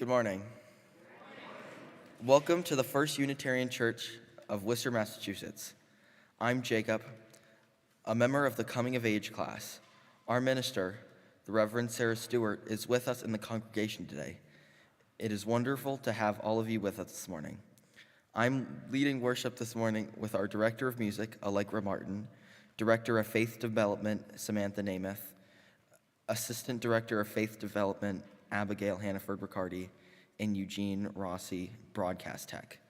Good morning. Welcome to the First Unitarian Church of Worcester, Massachusetts. I'm Jacob, a member of the Coming of Age class. Our minister, the Reverend Sarah Stewart, is with us in the congregation today. It is wonderful to have all of you with us this morning. I'm leading worship this morning with our Director of Music, Allegra Martin, Director of Faith Development, Samantha Namath, Assistant Director of Faith Development, Abigail Hannaford-Riccardi, and Eugene Rossi, Broadcast Tech.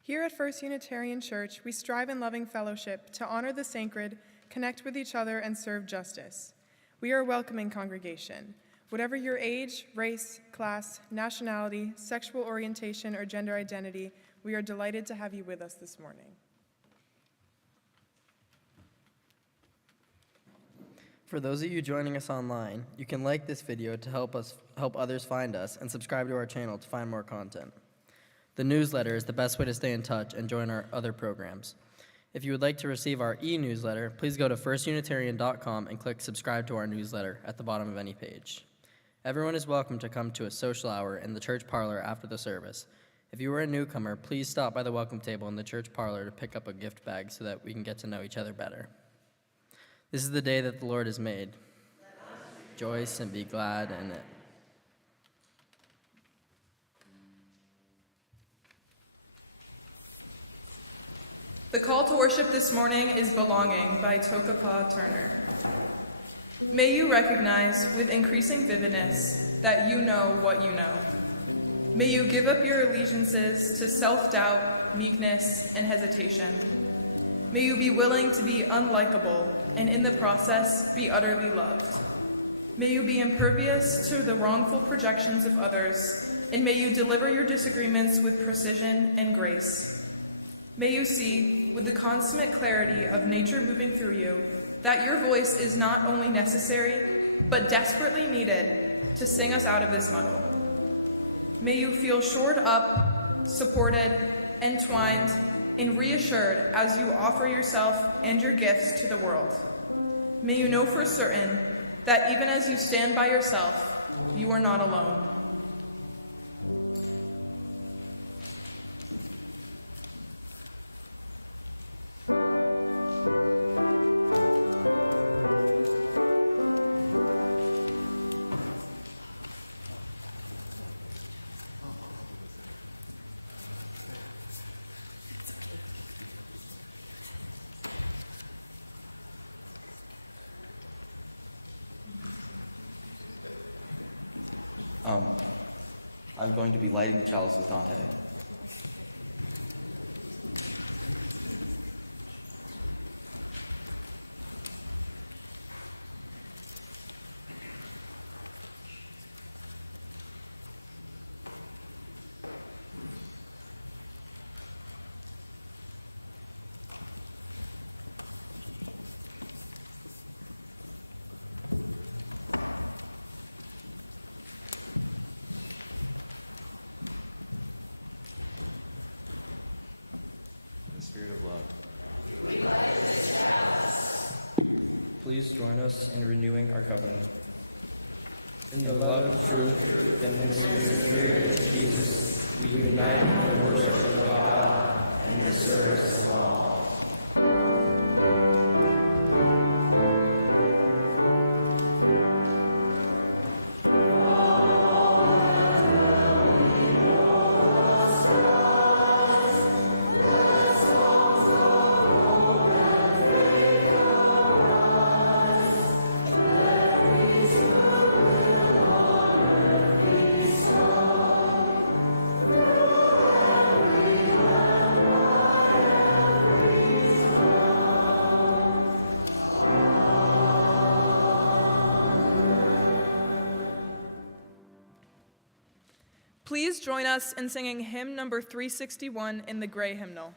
Here at First Unitarian Church, we strive in loving fellowship to honor the sacred, connect with each other, and serve justice. We are a welcoming congregation. Whatever your age, race, class, nationality, sexual orientation, or gender identity, we are delighted to have you with us this morning. For those of you joining us online, you can like this video to help others find us and subscribe to our channel to find more content. The newsletter is the best way to stay in touch and join our other programs. If you would like to receive our e-newsletter, please go to firstunitarian.com and click subscribe to our newsletter at the bottom of any page. Everyone is welcome to come to a social hour in the church parlor after the service. If you are a newcomer, please stop by the welcome table in the church parlor to pick up a gift bag so that we can get to know each other better. This is the day that the Lord has made. Rejoice and be glad in it. The call to worship this morning is Belonging by Toko-pa Turner. May you recognize with increasing vividness that you know what you know. May you give up your allegiances to self-doubt, meekness, and hesitation. May you be willing to be unlikable and in the process be utterly loved. May you be impervious to the wrongful projections of others, and may you deliver your disagreements with precision and grace. May you see, with the consummate clarity of nature moving through you, that your voice is not only necessary, but desperately needed to sing us out of this moment. May you feel shored up, supported, entwined, and reassured as you offer yourself and your gifts to the world. May you know for certain that even as you stand by yourself, you are not alone. I'm going to be lighting the Chalice Lighting. Please join us in renewing our covenant. In the love and the truth and the spirit of Jesus, we unite in the worship of God and the service of all. Please join us in singing hymn number 361 in the Gray Hymnal.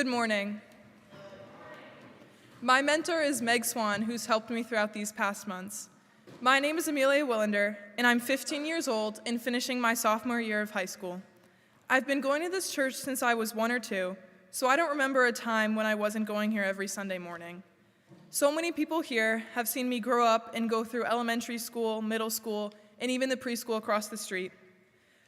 Good morning. My mentor is Meg Swan, who's helped me throughout these past months. My name is Amelia Wilander, and I'm 15 years old and finishing my sophomore year of high school. I've been going to this church since I was 1 or 2, so I don't remember a time when I wasn't going here every Sunday morning. So many people here have seen me grow up and go through elementary school, middle school, and even the preschool across the street.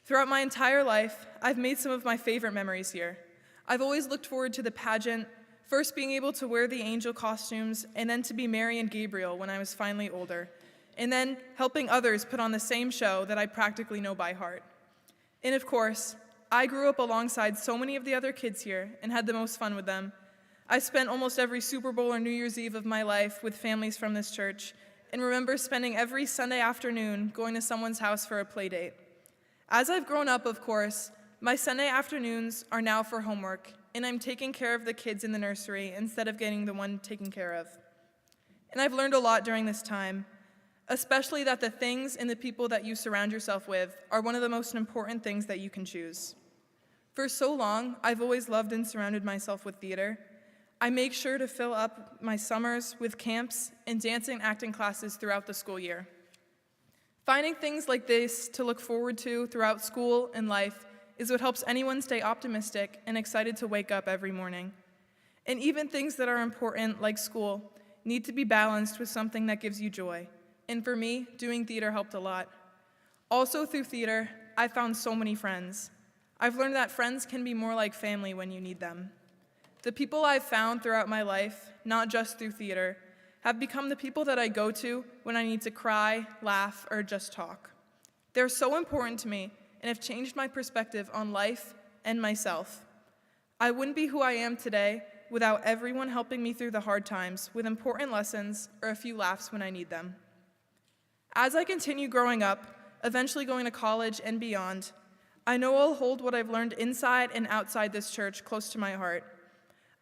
Throughout my entire life, I've made some of my favorite memories here. I've always looked forward to the pageant, first being able to wear the angel costumes, and then to be Mary and Gabriel when I was finally older, and then helping others put on the same show that I practically know by heart. And of course, I grew up alongside so many of the other kids here and had the most fun with them. I spent almost every Super Bowl or New Year's Eve of my life with families from this church, and remember spending every Sunday afternoon going to someone's house for a play date. As I've grown up, of course, my Sunday afternoons are now for homework, and I'm taking care of the kids in the nursery instead of getting the one taken care of. And I've learned a lot during this time, especially that the things and the people that you surround yourself with are one of the most important things that you can choose. For so long, I've always loved and surrounded myself with theater. I make sure to fill up my summers with camps and dancing and acting classes throughout the school year. Finding things like this to look forward to throughout school and life is what helps anyone stay optimistic and excited to wake up every morning. And even things that are important, like school, need to be balanced with something that gives you joy. And for me, doing theater helped a lot. Also through theater, I found so many friends. I've learned that friends can be more like family when you need them. The people I've found throughout my life, not just through theater, have become the people that I go to when I need to cry, laugh, or just talk. They're so important to me and have changed my perspective on life and myself. I wouldn't be who I am today without everyone helping me through the hard times with important lessons or a few laughs when I need them. As I continue growing up, eventually going to college and beyond, I know I'll hold what I've learned inside and outside this church close to my heart.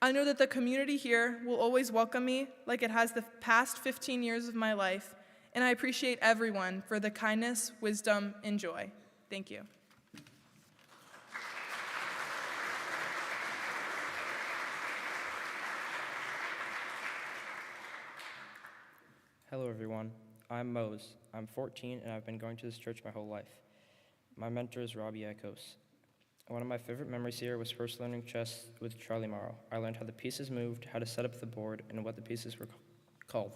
I know that the community here will always welcome me like it has the past 15 years of my life, and I appreciate everyone for the kindness, wisdom, and joy. Thank you. Hello, everyone. I'm Mose. I'm 14, and I've been going to this church my whole life. My mentor is Robbie Echoes. One of my favorite memories here was first learning chess with Charlie Morrow. I learned how the pieces moved, how to set up the board, and what the pieces were called.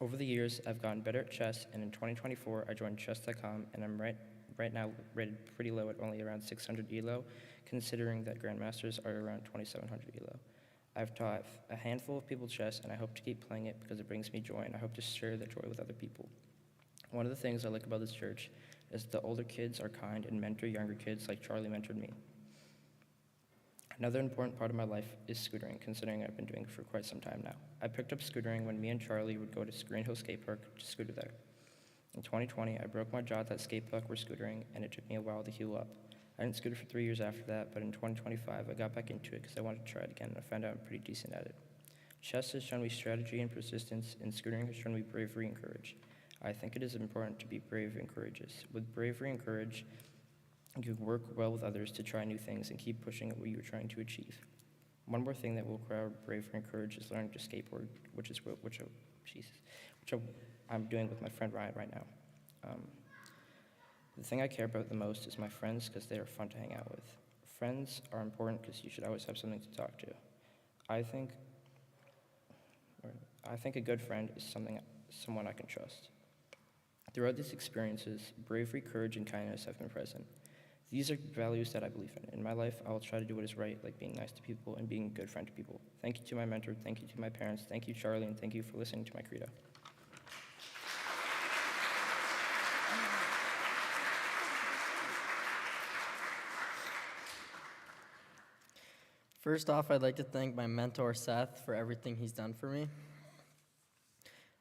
Over the years, I've gotten better at chess, and in 2024, I joined chess.com, and I'm right now rated pretty low at only around 600 ELO, considering that grandmasters are around 2,700 ELO. I've taught a handful of people chess, and I hope to keep playing it because it brings me joy, and I hope to share the joy with other people. One of the things I like about this church is the older kids are kind and mentor younger kids like Charlie mentored me. Another important part of my life is scootering, considering I've been doing it for quite some time now. I picked up scootering when me and Charlie would go to Green Hill Skate Park to scooter there. In 2020, I broke my jaw at that skate park we're scootering, and it took me a while to heal up. I didn't scooter for 3 years after that, but in 2025, I got back into it because I wanted to try it again, and I found out I'm pretty decent at it. Chess has shown me strategy and persistence, and scootering has shown me bravery and courage. I think it is important to be brave and courageous. With bravery and courage, you work well with others to try new things and keep pushing at what you're trying to achieve. One more thing that will require bravery and courage is learning to skateboard, which I'm doing with my friend Ryan right now. The thing I care about the most is my friends because they are fun to hang out with. Friends are important because you should always have something to talk to. I think a good friend is someone I can trust. Throughout these experiences, bravery, courage, and kindness have been present. These are values that I believe in. In my life, I will try to do what is right, like being nice to people and being a good friend to people. Thank you to my mentor, thank you to my parents, thank you, Charlie, and thank you for listening to my credo. First off, I'd like to thank my mentor, Seth, for everything he's done for me.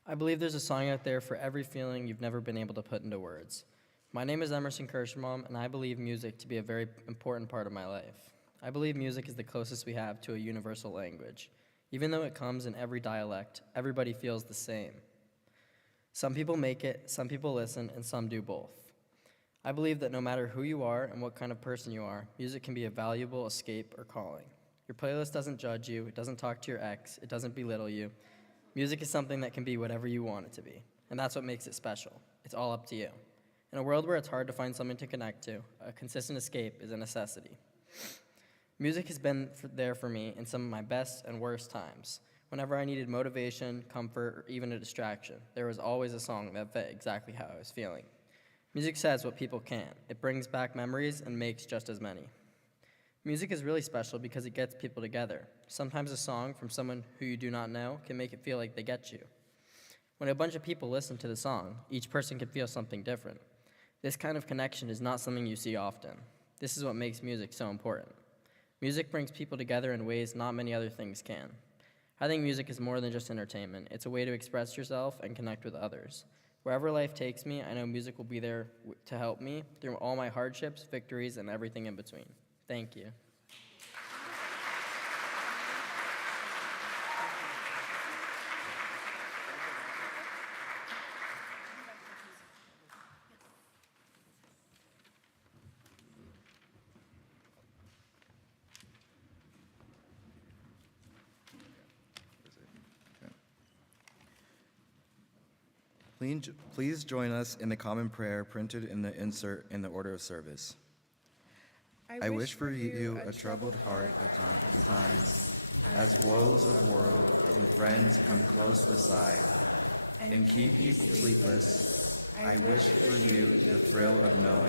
I believe there's a song out there for every feeling you've never been able to put into words. My name is Emerson Kirshenbaum, and I believe music to be a very important part of my life. I believe music is the closest we have to a universal language. Even though it comes in every dialect, everybody feels the same. Some people make it, some people listen, and some do both. I believe that no matter who you are and what kind of person you are, music can be a valuable escape or calling. Your playlist doesn't judge you, it doesn't talk to your ex, it doesn't belittle you. Music is something that can be whatever you want it to be, and that's what makes it special. It's all up to you. In a world where it's hard to find something to connect to, a consistent escape is a necessity. Music has been there for me in some of my best and worst times. Whenever I needed motivation, comfort, or even a distraction, there was always a song that fit exactly how I was feeling. Music says what people can't. It brings back memories and makes just as many. Music is really special because it gets people together. Sometimes a song from someone who you do not know can make it feel like they get you. When a bunch of people listen to the song, each person can feel something different. This kind of connection is not something you see often. This is what makes music so important. Music brings people together in ways not many other things can. I think music is more than just entertainment. It's a way to express yourself and connect with others. Wherever life takes me, I know music will be there to help me through all my hardships, victories, and everything in between. Thank you. Please join us in the common prayer printed in the insert in the order of service. I wish for you a troubled heart as well as the world with friends and close beside, and keep you sleepless. I wish for you to thrill and know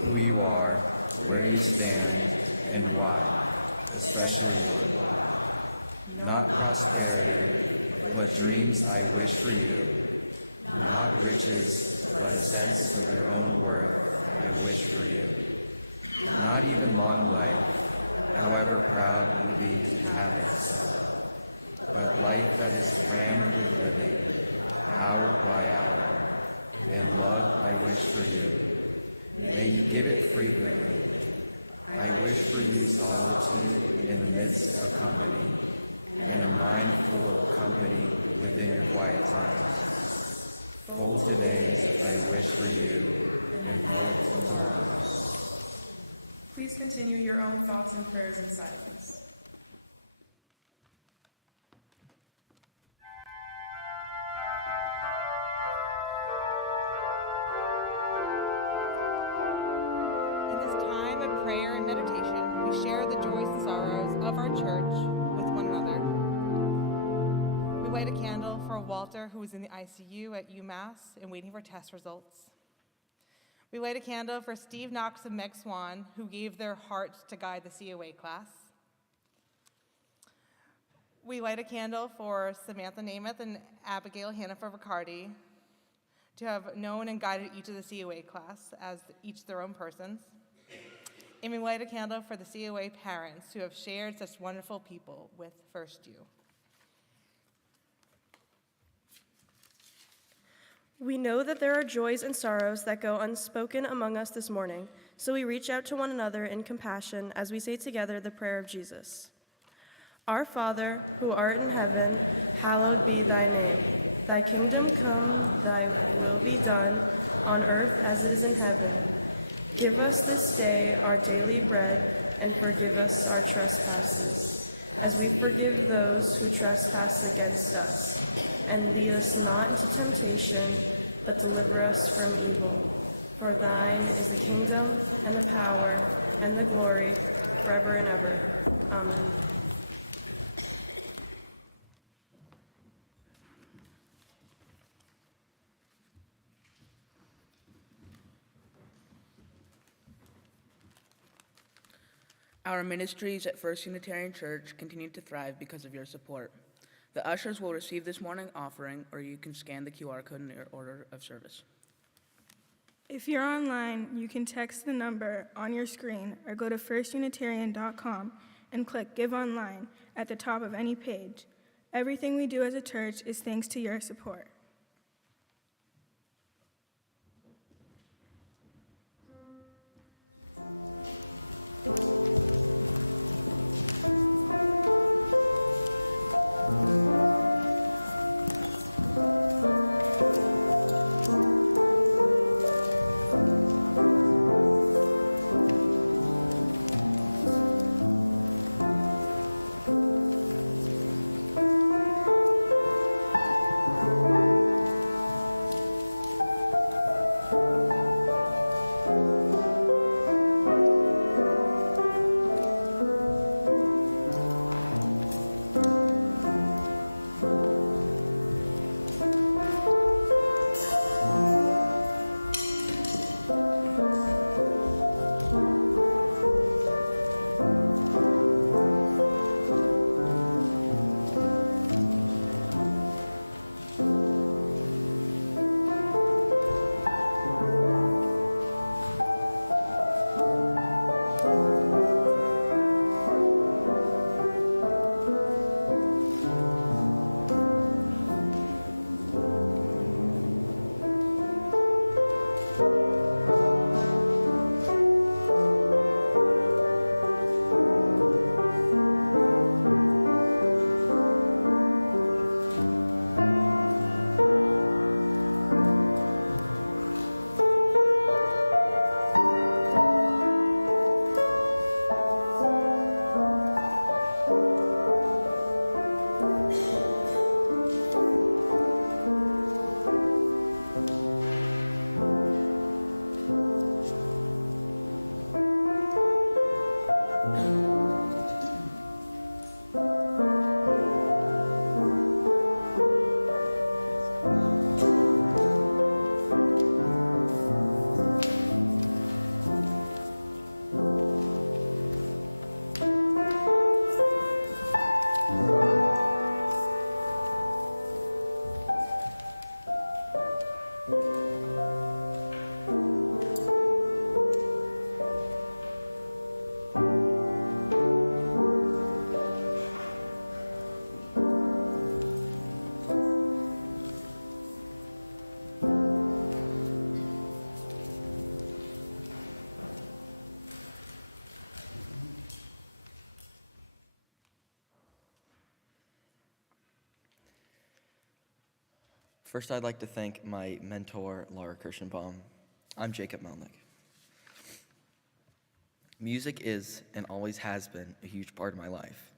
who you are, where you stand, and why, especially why. Not prosperity, but dreams I wish for you. Not riches, but a sense of your own worth I wish for you. Not even long life, however proud we be to have it so, but life that is granted hour by hour, and love I wish for you. May you give it frequently. I wish for you solitude in the midst of company, and a mindful company within your lives. Full of days I wish for you, and full of tomorrows. Please continue your own thoughts and prayers in silence. In this time of prayer and meditation, we share the joys and sorrows of our church with one another. We light a candle for Walter, who is in the ICU at UMass and waiting for test results. We light a candle for Steve Knox and Meg Swan, who gave their hearts to guide the COA class. We light a candle for Samantha Namath and Abigail Hannaford Riccardi, to have known and guided each of the COA class as each their own persons. And we light a candle for the COA parents who have shared such wonderful people with First U. We know that there are joys and sorrows that go unspoken among us this morning, so we reach out to one another in compassion as we say together the prayer of Jesus. Our Father, who art in heaven, hallowed be thy name. Thy kingdom come, thy will be done, on earth as it is in heaven. Give us this day our daily bread, and forgive us our trespasses, as we forgive those who trespass against us. And lead us not into temptation, but deliver us from evil. For thine is the kingdom, and the power, and the glory, forever and ever. Amen. Our ministries at First Unitarian Church continue to thrive because of your support. The ushers will receive this morning offering, or you can scan the QR code in your order of service. If you're online, you can text the number on your screen or go to firstunitarian.com and click Give Online at the top of any page. Everything we do as a church is thanks to your support. First, I'd like to thank my mentor, Laura Kirshenbaum. I'm Jacob Melnick. Music is and always has been a huge part of my life.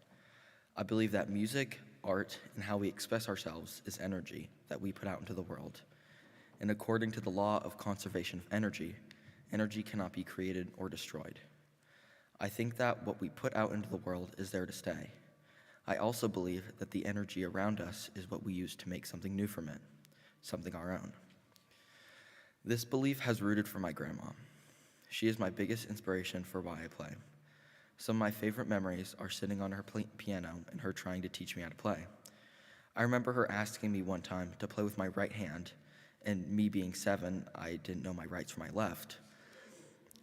I believe that music, art, and how we express ourselves is energy that we put out into the world. And according to the law of conservation of energy, energy cannot be created or destroyed. I think that what we put out into the world is there to stay. I also believe that the energy around us is what we use to make something new from it, something our own. This belief has rooted from my grandma. She is my biggest inspiration for why I play. Some of my favorite memories are sitting on her piano and her trying to teach me how to play. I remember her asking me one time to play with my right hand, and me being 7, I didn't know my rights from my left.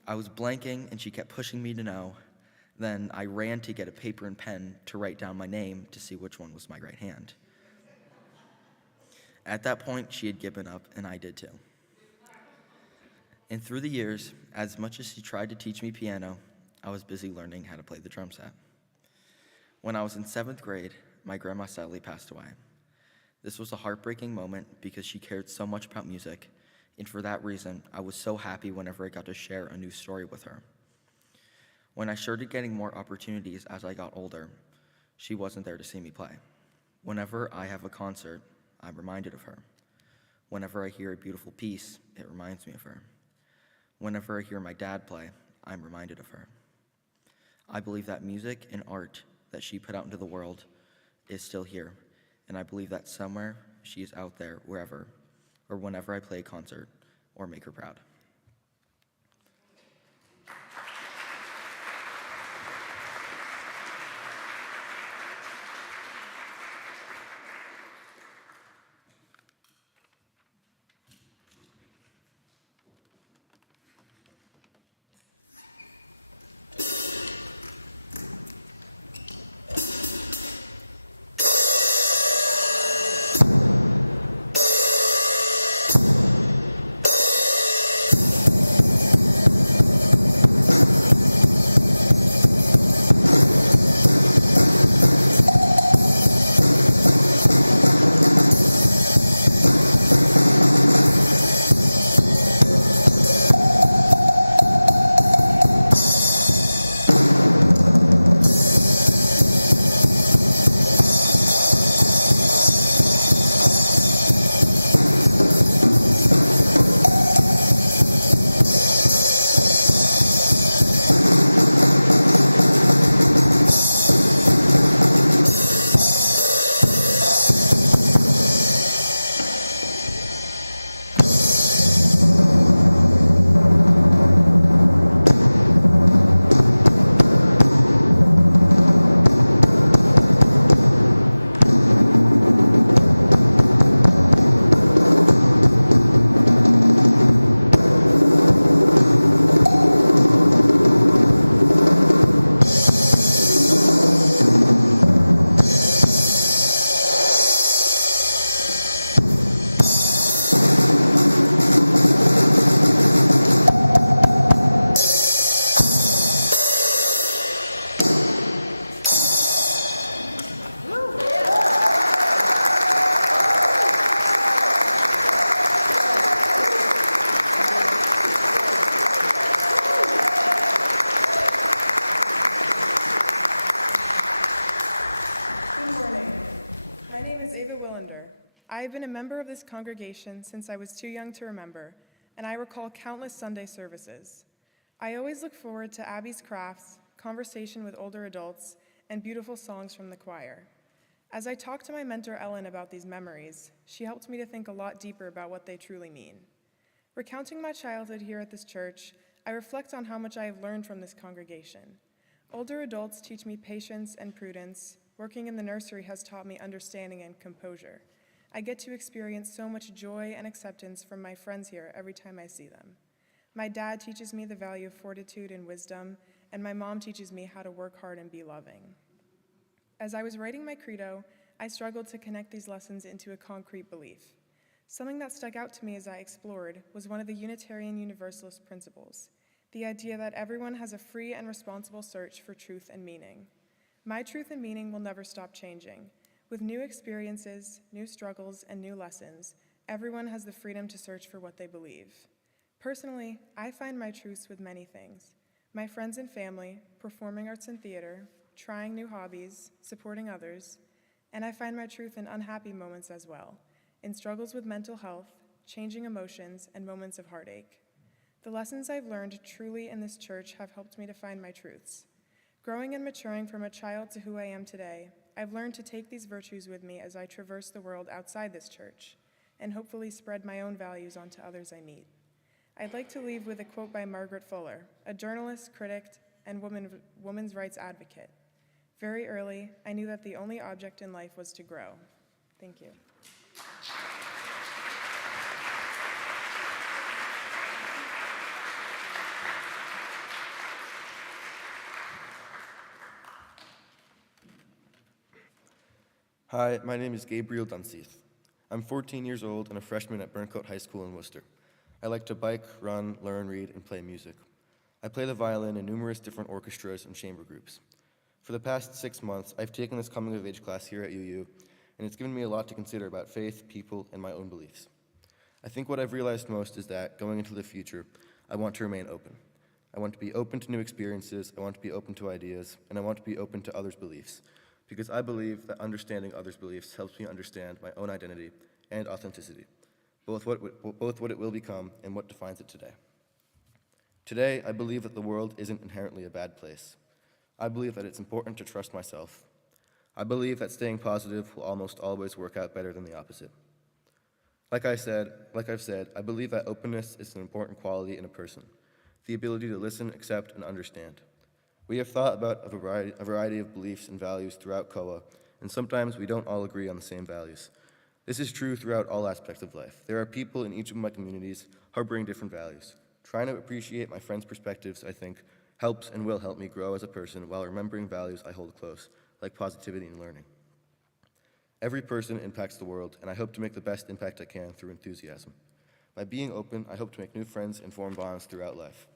I was blanking and she kept pushing me to know. Then I ran to get a paper and pen to write down my name to see which one was my right hand. At that point, she had given up, and I did too. And through the years, as much as she tried to teach me piano, I was busy learning how to play the drum set. When I was in 7th grade, my grandma sadly passed away. This was a heartbreaking moment because she cared so much about music, and for that reason, I was so happy whenever I got to share a new story with her. When I started getting more opportunities as I got older, she wasn't there to see me play. Whenever I have a concert, I'm reminded of her. Whenever I hear a beautiful piece, it reminds me of her. Whenever I hear my dad play, I'm reminded of her. I believe that music and art that she put out into the world is still here, and I believe that somewhere she is out there wherever or whenever I play a concert or make her proud. I've been a member of this congregation since I was too young to remember, and I recall countless Sunday services. I always look forward to Abby's crafts, conversation with older adults, and beautiful songs from the choir. As I talked to my mentor Ellen about these memories, she helped me to think a lot deeper about what they truly mean. Recounting my childhood here at this church, I reflect on how much I have learned from this congregation. Older adults teach me patience and prudence. Working in the nursery has taught me understanding and composure. I get to experience so much joy and acceptance from my friends here every time I see them. My dad teaches me the value of fortitude and wisdom, and my mom teaches me how to work hard and be loving. As I was writing my credo, I struggled to connect these lessons into a concrete belief. Something that stuck out to me as I explored was one of the Unitarian Universalist principles, the idea that everyone has a free and responsible search for truth and meaning. My truth and meaning will never stop changing. With new experiences, new struggles, and new lessons, Everyone has the freedom to search for what they believe. Personally, I find my truths with many things: my friends and family, performing arts and theater, trying new hobbies, supporting others, and I find my truth in unhappy moments as well, in struggles with mental health, changing emotions, and moments of heartache. The lessons I've learned truly in this church have helped me to find my truths. Growing and maturing from a child to who I am today, I've learned to take these virtues with me as I traverse the world outside this church, and hopefully spread my own values onto others I meet. I'd like to leave with a quote by Margaret Fuller, a journalist, critic, and women's rights advocate. Very early, I knew that the only object in life was to grow. Thank you. Hi, my name is Gabriel Dunseith. I'm 14 years old and a freshman at Burncoat High School in Worcester. I like to bike, run, learn, read, and play music. I play the violin in numerous different orchestras and chamber groups. For the past 6 months, I've taken this coming-of-age class here at UU, and it's given me a lot to consider about faith, people, and my own beliefs. I think what I've realized most is that, going into the future, I want to remain open. I want to be open to new experiences, I want to be open to ideas, and I want to be open to others' beliefs, because I believe that understanding others' beliefs helps me understand my own identity and authenticity, both what it will become and what defines it today. Today, I believe that the world isn't inherently a bad place. I believe that it's important to trust myself. I believe that staying positive will almost always work out better than the opposite. Like I've said, I believe that openness is an important quality in a person, the ability to listen, accept, and understand. We have thought about a variety of beliefs and values throughout COA, and sometimes we don't all agree on the same values. This is true throughout all aspects of life. There are people in each of my communities harboring different values. Trying to appreciate my friends' perspectives, I think, helps and will help me grow as a person while remembering values I hold close, like positivity and learning. Every person impacts the world, and I hope to make the best impact I can through enthusiasm. By being open, I hope to make new friends and form bonds throughout life.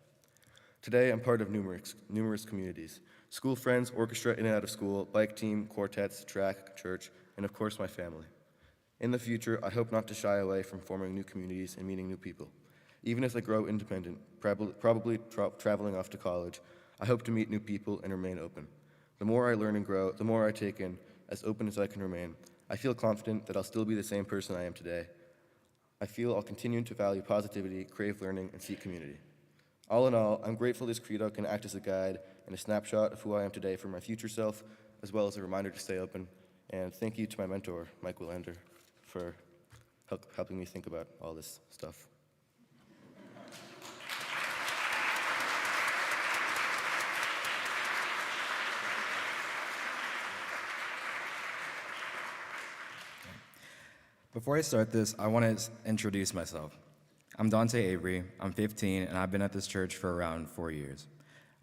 Today, I'm part of numerous communities: school friends, orchestra in and out of school, bike team, quartets, track, church, and of course my family. In the future, I hope not to shy away from forming new communities and meeting new people. Even as I grow independent, probably traveling off to college, I hope to meet new people and remain open. The more I learn and grow, the more I take in, as open as I can remain. I feel confident that I'll still be the same person I am today. I feel I'll continue to value positivity, crave learning, and seek community. All in all, I'm grateful this credo can act as a guide and a snapshot of who I am today for my future self, as well as a reminder to stay open. And thank you to my mentor, Mike Wilander, for helping me think about all this stuff. Before I start this, I want to introduce myself. I'm Dante Avery, I'm 15, and I've been at this church for around 4 years.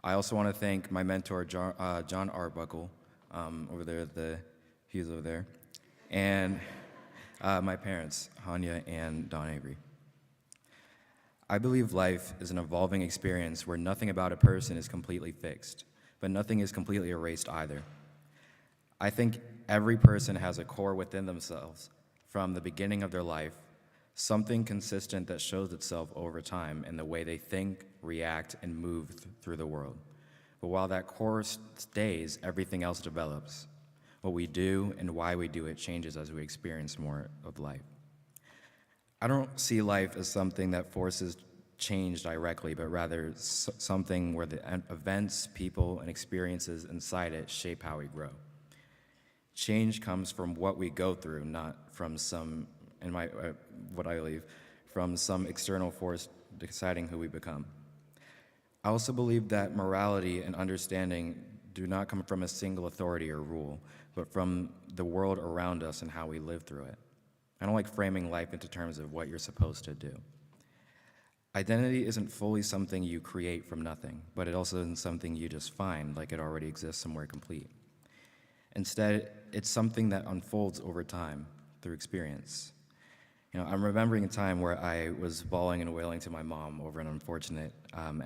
I also want to thank my mentor, John Arbuckle, over there, he's over there, and my parents, Hanya and Don Avery. I believe life is an evolving experience where nothing about a person is completely fixed, but nothing is completely erased either. I think every person has a core within themselves from the beginning of their life, something consistent that shows itself over time in the way they think, react, and move through the world. But while that core stays, everything else develops. What we do and why we do it changes as we experience more of life. I don't see life as something that forces change directly, but rather something where the events, people, and experiences inside it shape how we grow. Change comes from what we go through, not from some, what I believe, from some external force deciding who we become. I also believe that morality and understanding do not come from a single authority or rule, but from the world around us and how we live through it. I don't like framing life into terms of what you're supposed to do. Identity isn't fully something you create from nothing, but it also isn't something you just find like it already exists somewhere complete. Instead, it's something that unfolds over time through experience. I'm remembering a time where I was bawling and wailing to my mom over an unfortunate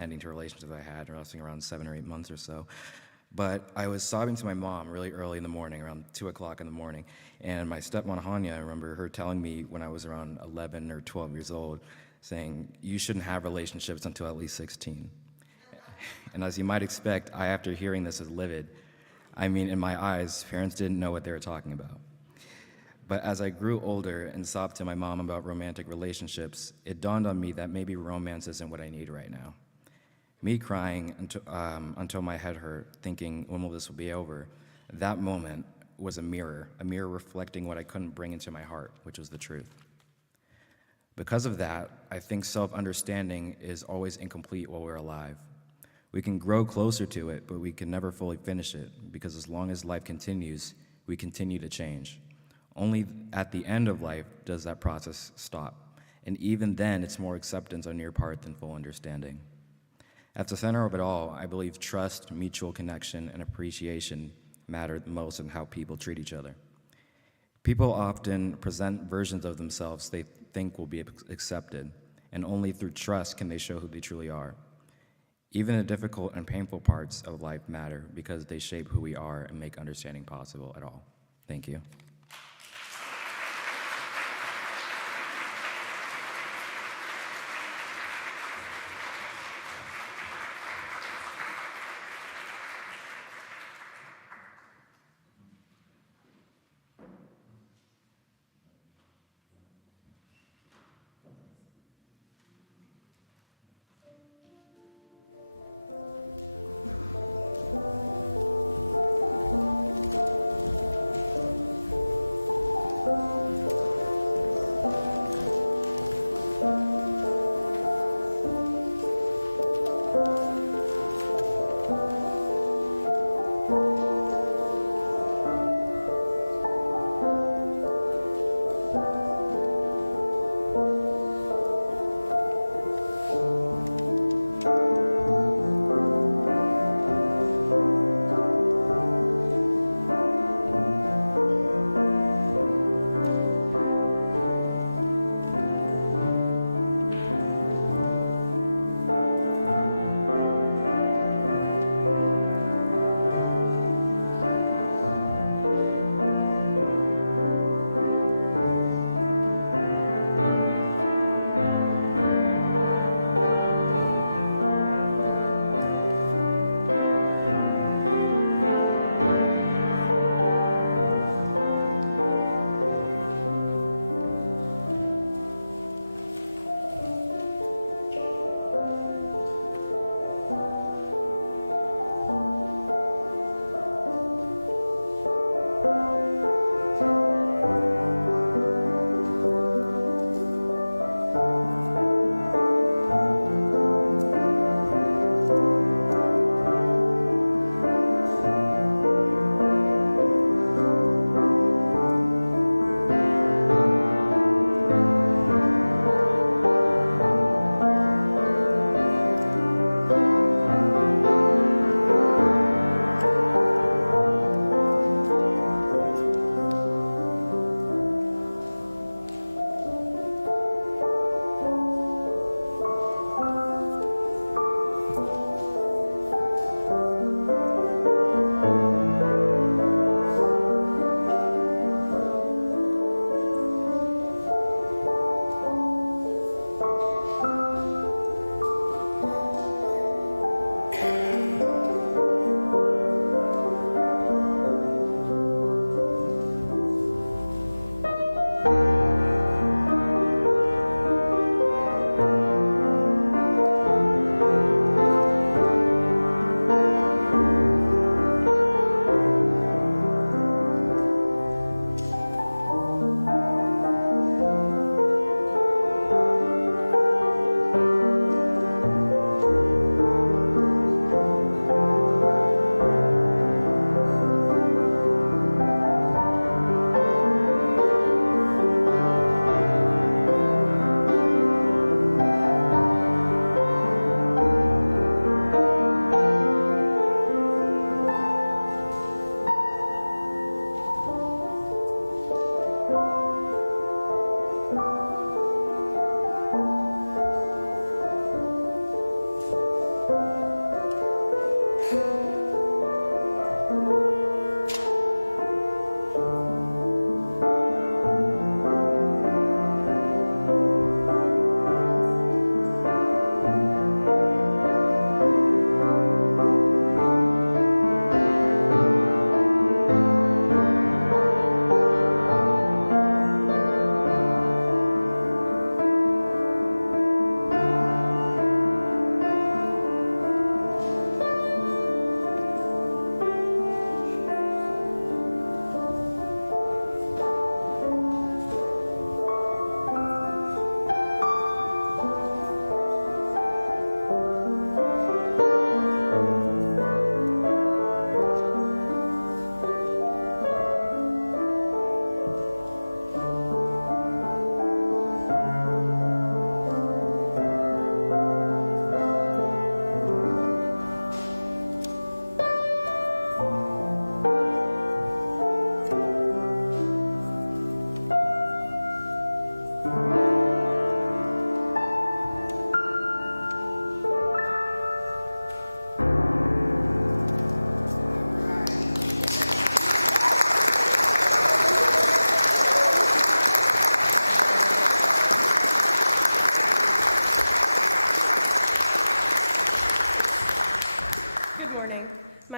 ending to a relationship I had, lasting around 7 or 8 months or so. But I was sobbing to my mom really early in the morning, around 2 o'clock in the morning. And my stepmom, Hanya, I remember her telling me when I was around 11 or 12 years old, saying, you shouldn't have relationships until at least 16. And as you might expect, I, after hearing this, is livid. I mean, in my eyes, parents didn't know what they were talking about. But as I grew older and sobbed to my mom about romantic relationships, it dawned on me that maybe romance isn't what I need right now. Me crying until my head hurt, thinking, when will this be over? That moment was a mirror reflecting what I couldn't bring into my heart, which was the truth. Because of that, I think self-understanding is always incomplete while we're alive. We can grow closer to it, but we can never fully finish it, because as long as life continues, we continue to change. Only at the end of life does that process stop, and even then, it's more acceptance on your part than full understanding. At the center of it all, I believe trust, mutual connection, and appreciation matter the most in how people treat each other. People often present versions of themselves they think will be accepted, and only through trust can they show who they truly are. Even the difficult and painful parts of life matter because they shape who we are and make understanding possible at all. Thank you.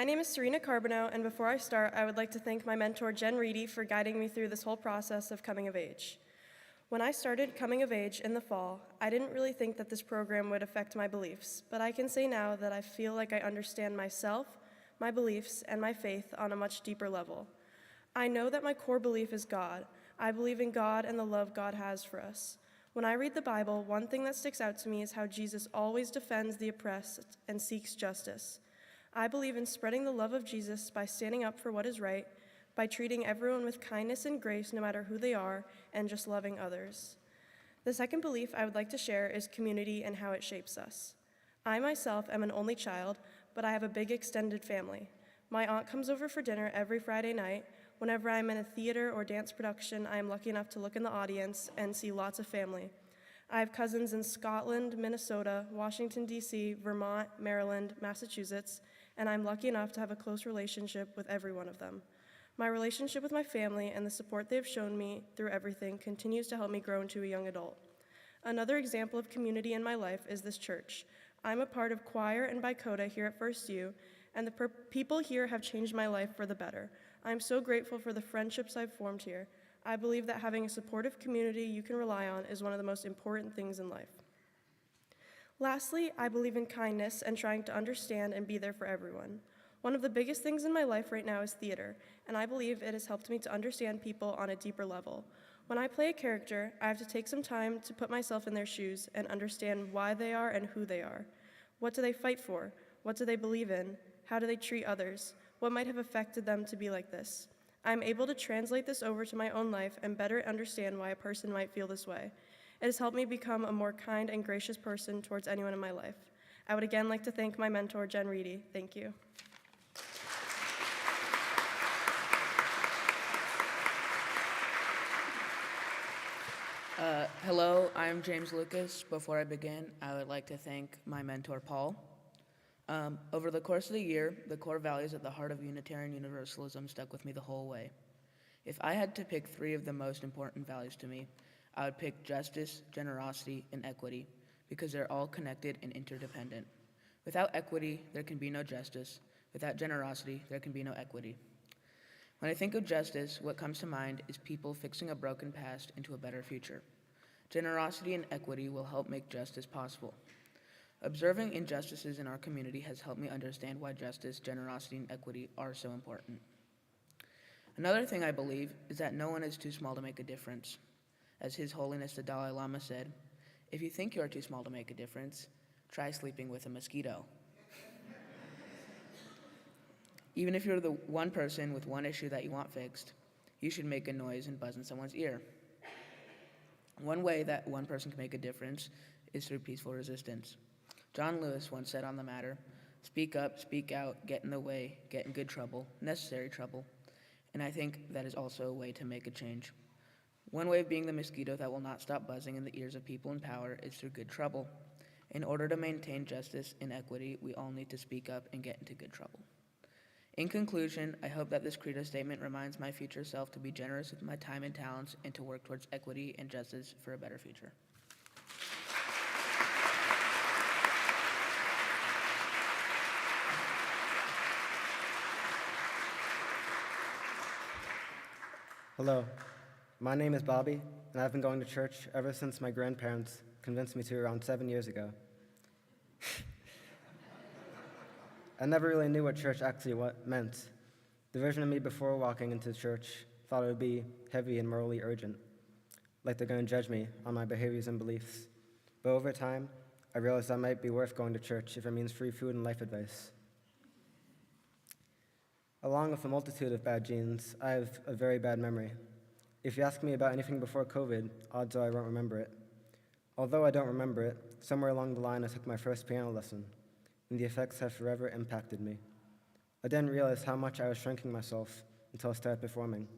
My name is Serena Carbonell, and before I start, I would like to thank my mentor, Jen Reedy, for guiding me through this whole process of coming of age. When I started coming of age in the fall, I didn't really think that this program would affect my beliefs, but I can say now that I feel like I understand myself, my beliefs, and my faith on a much deeper level. I know that my core belief is God. I believe in God and the love God has for us. When I read the Bible, one thing that sticks out to me is how Jesus always defends the oppressed and seeks justice. I believe in spreading the love of Jesus by standing up for what is right, by treating everyone with kindness and grace no matter who they are, and just loving others. The second belief I would like to share is community and how it shapes us. I myself am an only child, but I have a big extended family. My aunt comes over for dinner every Friday night. Whenever I'm in a theater or dance production, I am lucky enough to look in the audience and see lots of family. I have cousins in Scotland, Minnesota, Washington, D.C., Vermont, Maryland, Massachusetts, and I'm lucky enough to have a close relationship with every one of them. My relationship with my family and the support they have shown me through everything continues to help me grow into a young adult. Another example of community in my life is this church. I'm a part of choir and bicoda here at First U, and the people here have changed my life for the better. I'm so grateful for the friendships I've formed here. I believe that having a supportive community you can rely on is one of the most important things in life. Lastly, I believe in kindness and trying to understand and be there for everyone. One of the biggest things in my life right now is theater, and I believe it has helped me to understand people on a deeper level. When I play a character, I have to take some time to put myself in their shoes and understand why they are and who they are. What do they fight for? What do they believe in? How do they treat others? What might have affected them to be like this? I'm able to translate this over to my own life and better understand why a person might feel this way. It has helped me become a more kind and gracious person towards anyone in my life. I would again like to thank my mentor, Jen Reedy. Thank you. Hello, I'm James Lucas. Before I begin, I would like to thank my mentor, Paul. Over the course of the year, the core values at the heart of Unitarian Universalism stuck with me the whole way. If I had to pick 3 of the most important values to me, I would pick justice, generosity, and equity, because they're all connected and interdependent. Without equity, there can be no justice. Without generosity, there can be no equity. When I think of justice, what comes to mind is people fixing a broken past into a better future. Generosity and equity will help make justice possible. Observing injustices in our community has helped me understand why justice, generosity, and equity are so important. Another thing I believe is that no one is too small to make a difference. As His Holiness the Dalai Lama said, if you think you are too small to make a difference, try sleeping with a mosquito. Even if you're the one person with one issue that you want fixed, you should make a noise and buzz in someone's ear. One way that one person can make a difference is through peaceful resistance. John Lewis once said on the matter, speak up, speak out, get in the way, get in good trouble, necessary trouble. And I think that is also a way to make a change. One way of being the mosquito that will not stop buzzing in the ears of people in power is through good trouble. In order to maintain justice and equity, we all need to speak up and get into good trouble. In conclusion, I hope that this credo statement reminds my future self to be generous with my time and talents and to work towards equity and justice for a better future. Hello, my name is Bobby, and I've been going to church ever since my grandparents convinced me to around 7 years ago. I never really knew what church actually meant. The version of me before walking into church thought it would be heavy and morally urgent, like they're going to judge me on my behaviors and beliefs. But over time, I realized that might be worth going to church if it means free food and life advice. Along with a multitude of bad genes, I have a very bad memory. If you ask me about anything before COVID, odds are I won't remember it. Although I don't remember it, somewhere along the line I took my first piano lesson, and the effects have forever impacted me. I didn't realize how much I was shrinking myself until I started performing.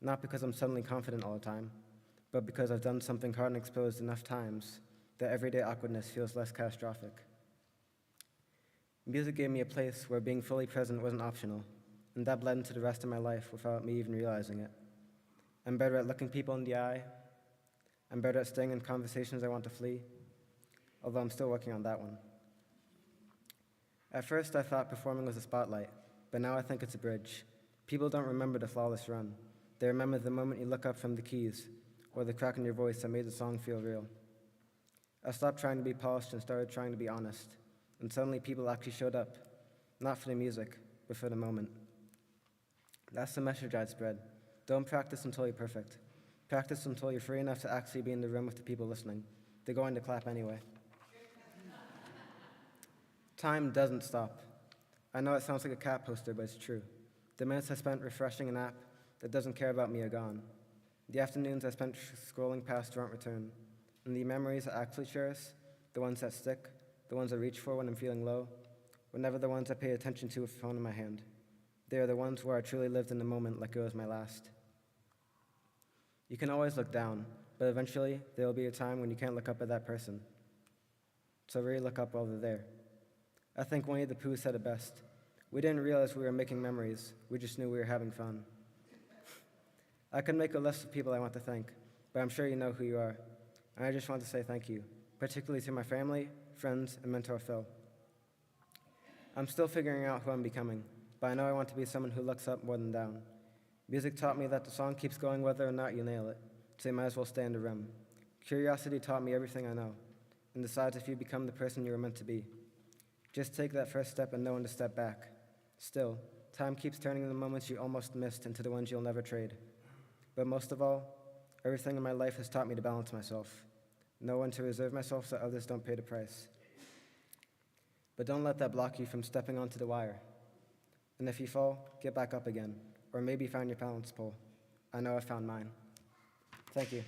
Not because I'm suddenly confident all the time, but because I've done something hard and exposed enough times that everyday awkwardness feels less catastrophic. Music gave me a place where being fully present wasn't optional, and that bled into the rest of my life without me even realizing it. I'm better at looking people in the eye. I'm better at staying in conversations I want to flee, although I'm still working on that one. At first, I thought performing was a spotlight, but now I think it's a bridge. People don't remember the flawless run. They remember the moment you look up from the keys, or the crack in your voice that made the song feel real. I stopped trying to be polished and started trying to be honest, and suddenly people actually showed up, not for the music, but for the moment. That's the message I'd spread. Don't practice until you're perfect. Practice until you're free enough to actually be in the room with the people listening. They're going to clap anyway. Time doesn't stop. I know it sounds like a cat poster, but it's true. The minutes I spent refreshing an app that doesn't care about me are gone. The afternoons I spent scrolling past won't return. And the memories I actually cherish, the ones that stick, the ones I reach for when I'm feeling low, were never the ones I pay attention to with a phone in my hand. They are the ones where I truly lived in the moment like it was my last. You can always look down, but eventually there will be a time when you can't look up at that person. So really look up while they're there. I think Winnie the Pooh said it best. We didn't realize we were making memories, we just knew we were having fun. I could make a list of people I want to thank, but I'm sure you know who you are. And I just want to say thank you, particularly to my family, friends, and mentor Phil. I'm still figuring out who I'm becoming, but I know I want to be someone who looks up more than down. Music taught me that the song keeps going whether or not you nail it, so you might as well stay in the room. Curiosity taught me everything I know, and decides if you become the person you were meant to be. Just take that first step and know when to step back. Still, time keeps turning the moments you almost missed into the ones you'll never trade. But most of all, everything in my life has taught me to balance myself. Know when to reserve myself so others don't pay the price. But don't let that block you from stepping onto the wire. And if you fall, get back up again, or maybe find your balance pole. I know I found mine. Thank you.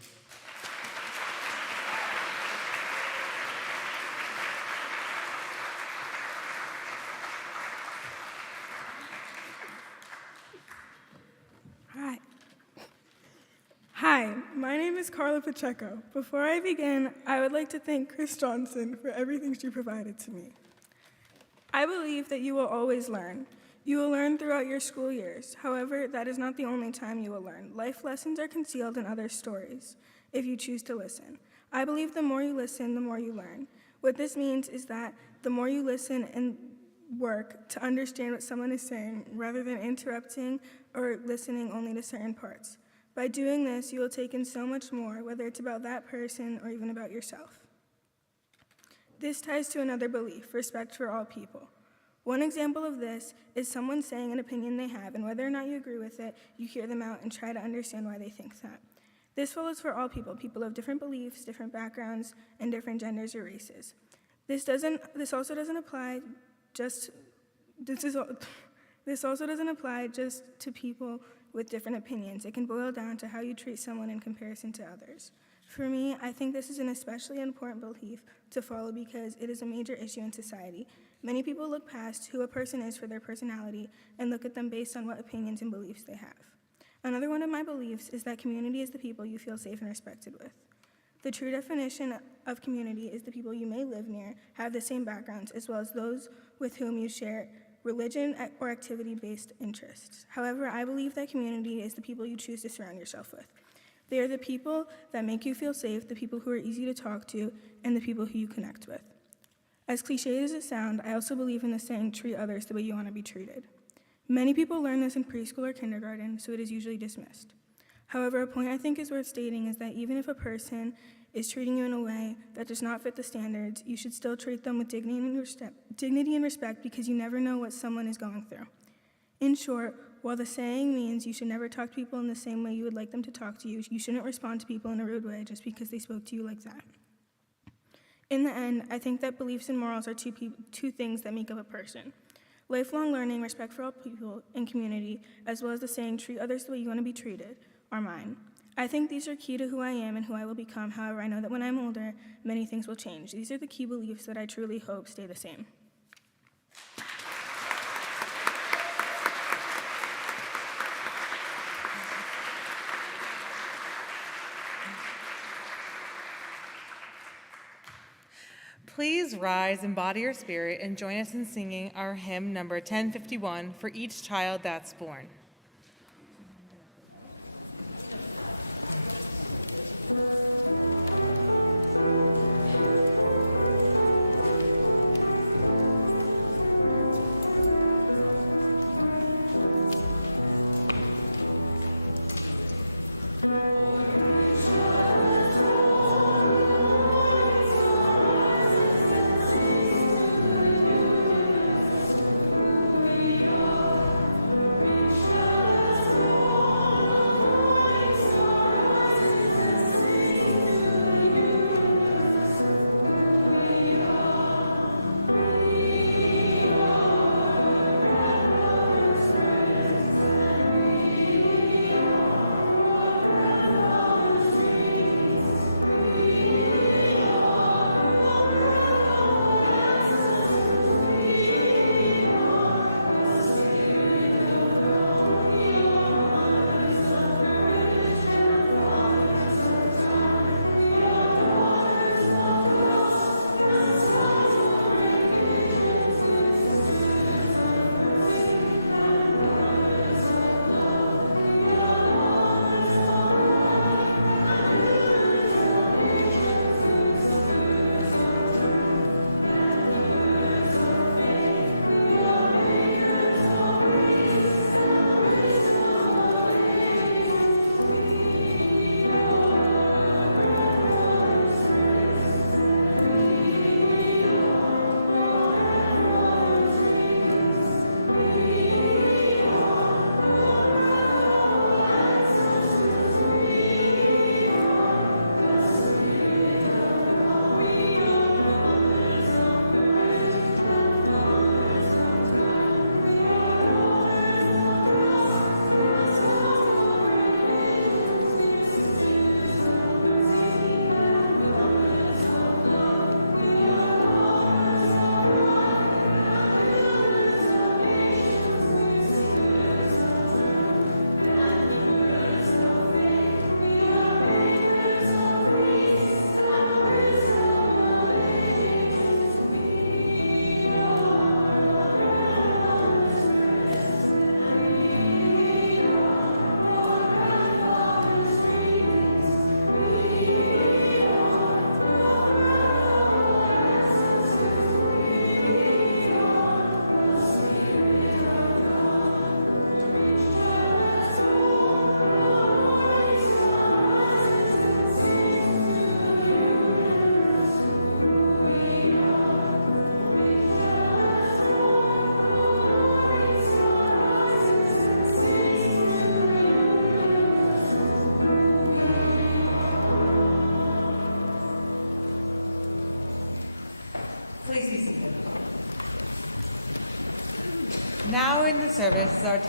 Hi, my name is Carla Pacheco. Before I begin, I would like to thank Chris Johnson for everything she provided to me. I believe that you will always learn. You will learn throughout your school years. However, that is not the only time you will learn. Life lessons are concealed in other stories, if you choose to listen. I believe the more you listen, the more you learn. What this means is that the more you listen and work to understand what someone is saying, rather than interrupting or listening only to certain parts. By doing this, you will take in so much more, whether it's about that person or even about yourself. This ties to another belief, respect for all people. One example of this is someone saying an opinion they have, and whether or not you agree with it, you hear them out and try to understand why they think that. This follows for all people, people of different beliefs, different backgrounds, and different genders or races. This also doesn't apply just to people with different opinions. It can boil down to how you treat someone in comparison to others. For me, I think this is an especially important belief to follow because it is a major issue in society. Many people look past who a person is for their personality and look at them based on what opinions and beliefs they have. Another one of my beliefs is that community is the people you feel safe and respected with. The true definition of community is the people you may live near, have the same backgrounds, as well as those with whom you share religion or activity-based interests. However, I believe that community is the people you choose to surround yourself with. They are the people that make you feel safe, the people who are easy to talk to, and the people who you connect with. As cliched as it sounds, I also believe in the saying, treat others the way you want to be treated. Many people learn this in preschool or kindergarten, so it is usually dismissed. However, a point I think is worth stating is that even if a person is treating you in a way that does not fit the standards, you should still treat them with dignity and respect because you never know what someone is going through. In short, while the saying means you should never talk to people in the same way you would like them to talk to you, you shouldn't respond to people in a rude way just because they spoke to you like that. In the end, I think that beliefs and morals are two things that make up a person. Lifelong learning, respect for all people, and community, as well as the saying, treat others the way you want to be treated, are mine. I think these are key to who I am and who I will become. However, I know that when I'm older, many things will change. These are the key beliefs that I truly hope stay the same. Please rise, embody your spirit, and join us in singing our hymn number 1051, For Each Child That's Born.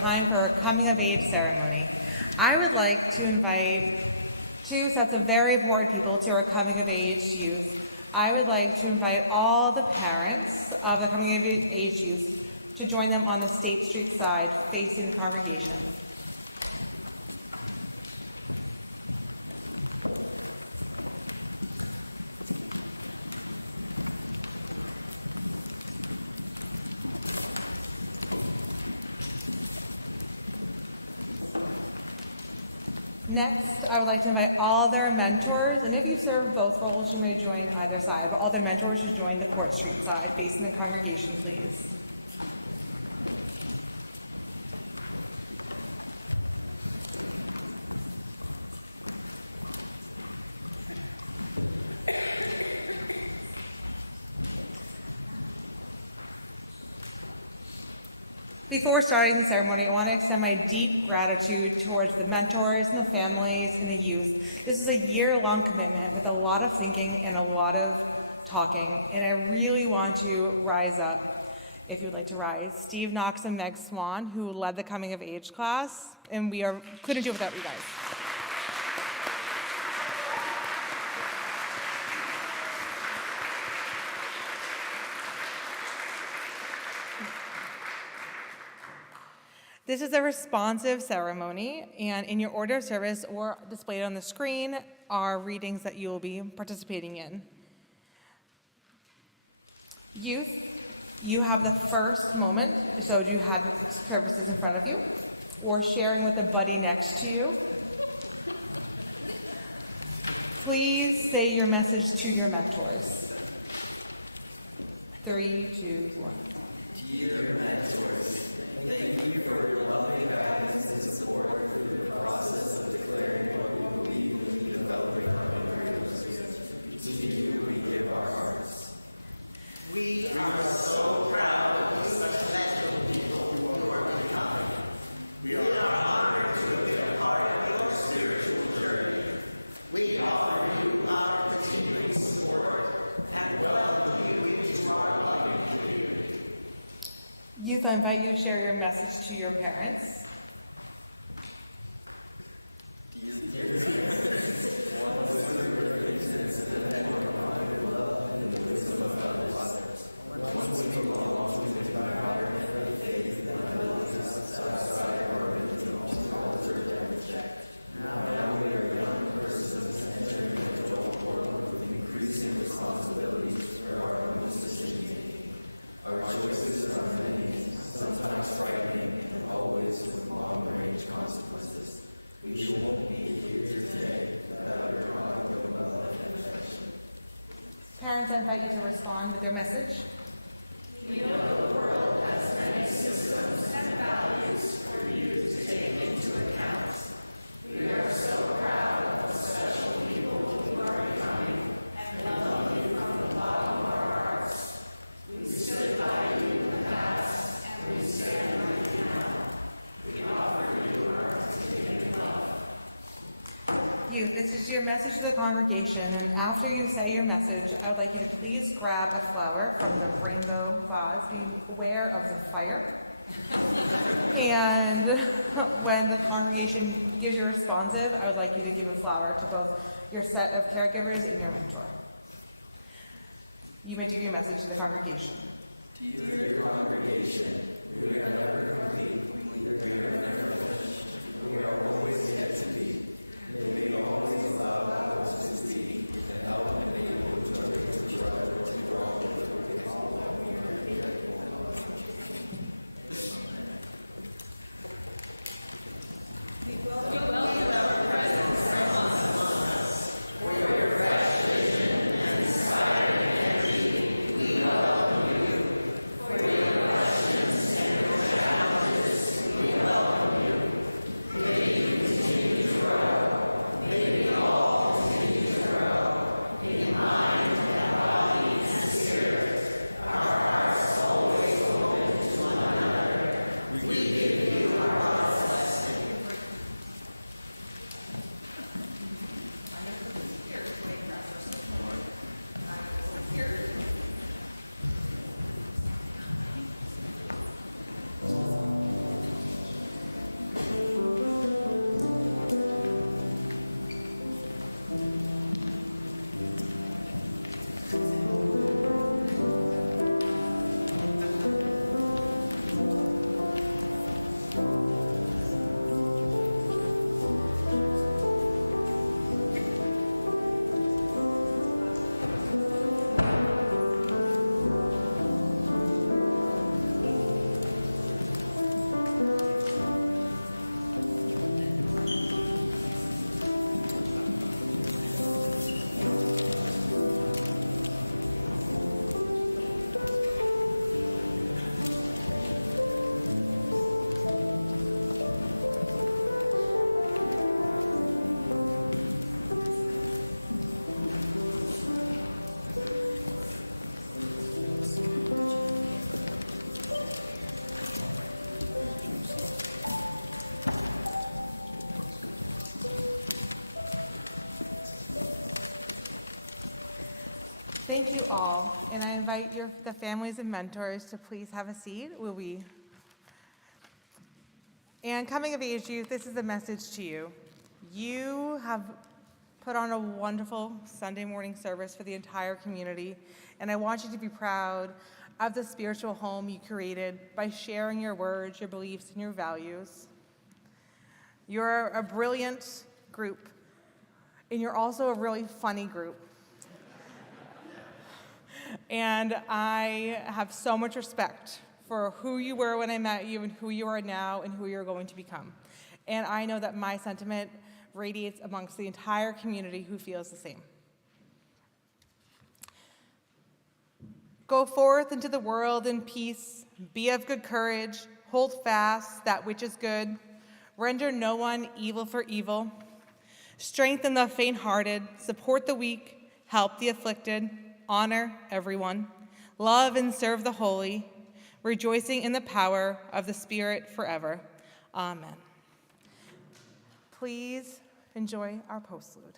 time for a coming of age ceremony. I would like to invite two sets of very important people to our coming of age youth. I would like to invite all the parents of the coming of age youth to join them on the State Street side facing the congregation. Next, I would like to invite all their mentors, and if you serve both roles, you may join either side, but all their mentors should join the Court Street side, facing the congregation, please. Before starting the ceremony, I want to extend my deep gratitude towards the mentors, the families, and the youth. This is a year-long commitment with a lot of thinking and a lot of talking, and I really want to rise up. If you'd like to rise, Steve Knox and Meg Swan, who led the coming of age class, and we couldn't do it without you guys. This is a responsive ceremony, and in your order of service or displayed on the screen are readings that you will be participating in. Youth, you have the first moment, so you have the purposes in front of you, or sharing with the buddy next to you. Please say your message to your mentors. 3, 2, 1. Dear mentors, thank you for your loving guidance and support through the process of declaring what we believe in developing our own credos. To you we give our hearts. We are so proud of such special people who are becoming. We are honored to have been a part of your spiritual journey. We offer you our continuing support and welcome you into our loving community. Youth, I invite you to share your message to your parents. Parents, I invite you to respond with your message. We know the world has many systems and values for you to take into account. We are so proud of the special people who are becoming and love you from the bottom of our hearts. We stood by you in the past and we stand with you now. We offer you our continuing love. You, this is your message to the congregation, and after you say your message, I would like you to please grab a flower from the rainbow vase. Be aware of the fire. And when the congregation gives you responsive, I would like you to give a flower to both your set of caregivers and your mentor. You may do your message to the congregation. Dear congregation, we are never complete, we are never finished, we are always yet to be. May we always allow others to speak and help enable each other to draw We welcome our presence among us. For your fresh vision and inspiring energy, we welcome you. For your questions and your families and mentors to please have a seat. And Coming of Age Youth, this is a message to you. You have put on a wonderful Sunday morning service for the entire community, and I want you to be proud of the spiritual home you created by sharing your words, your beliefs, and your values. You're a brilliant group, and you're also a really funny group. And I have so much respect for who you were when I met you and who you are now and who you're going to become. And I know that my sentiment radiates amongst the entire community who feels the same. Go forth into the world in peace, be of good courage, hold fast that which is good, render no one evil for evil, strengthen the faint-hearted, support the weak, help the afflicted, honor everyone, love and serve the holy, rejoicing in the power of the Spirit forever. Amen. Please enjoy our postlude.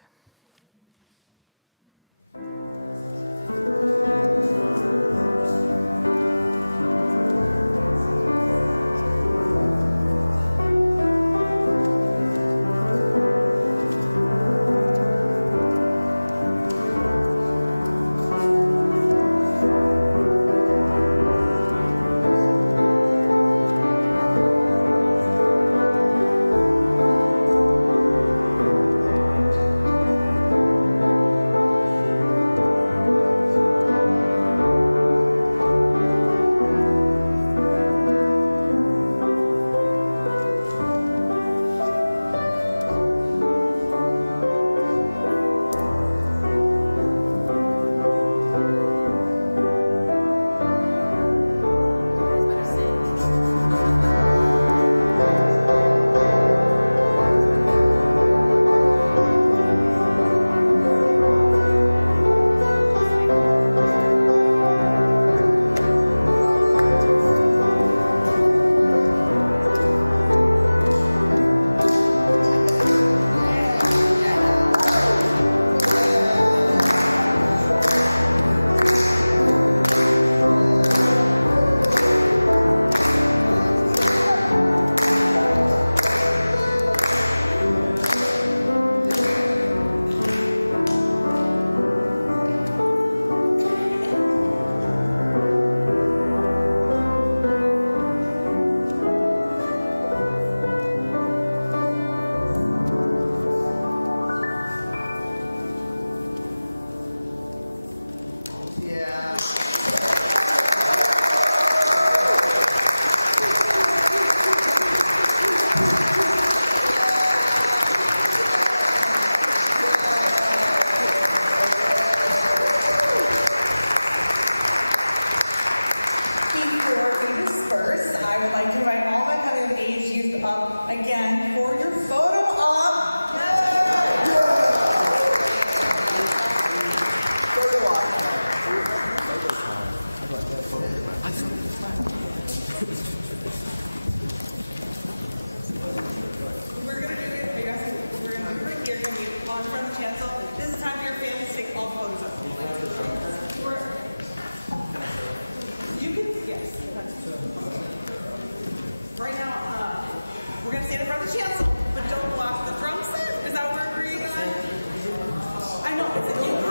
I know, it's